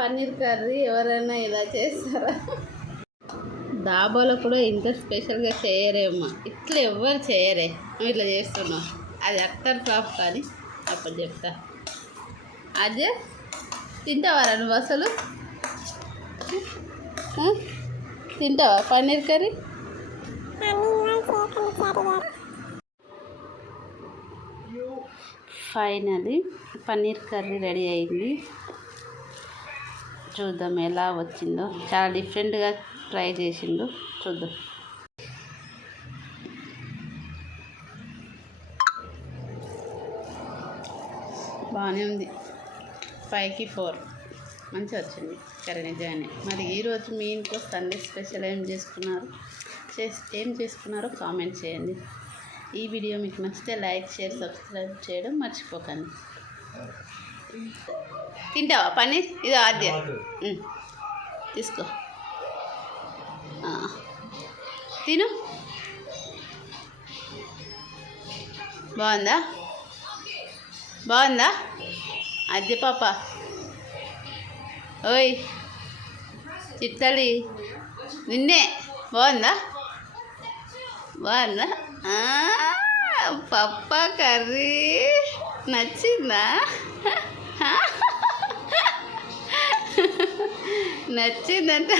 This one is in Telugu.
పన్నీర్ కర్రీ ఎవరైనా ఇలా చేస్తారా? దాబాలో కూడా ఇంత స్పెషల్గా చేయరేమ్మా, ఇట్లా ఎవ్వరు చేయరే. నువ్వు ఇట్లా చేస్తున్నావు, అది అట్టర్ ఫ్లాప్. కానీ అప్పుడు చెప్తా. అదే తింటావారా నువ్వు అసలు? తింటావా paneer curry? Finally paneer curry ready అయింది. చూద్దాం ఎలా వచ్చిందో. చాలా డిఫరెంట్గా ట్రై చేసిండు, చూద్దాం. బాగానే ఉంది, 5కి 4 మంచిగా వచ్చింది కర్రీ నిజానే. మరి ఈరోజు మీ ఇంట్లో సండే స్పెషల్ ఏం చేసుకున్నారో కామెంట్ చేయండి. ఈ వీడియో మీకు నచ్చితే లైక్, షేర్, సబ్స్క్రైబ్ చేయడం మర్చిపోకండి. తింటావా పన్నీర్? ఇది ఆద్య తీసుకో, తిను. బాగుందా? అద్దె పాప, ఓయ్ చిత్తలి, నిన్నే. బాగుందా? పప్ప కర్రీ నచ్చిందా? నచ్చిందంట.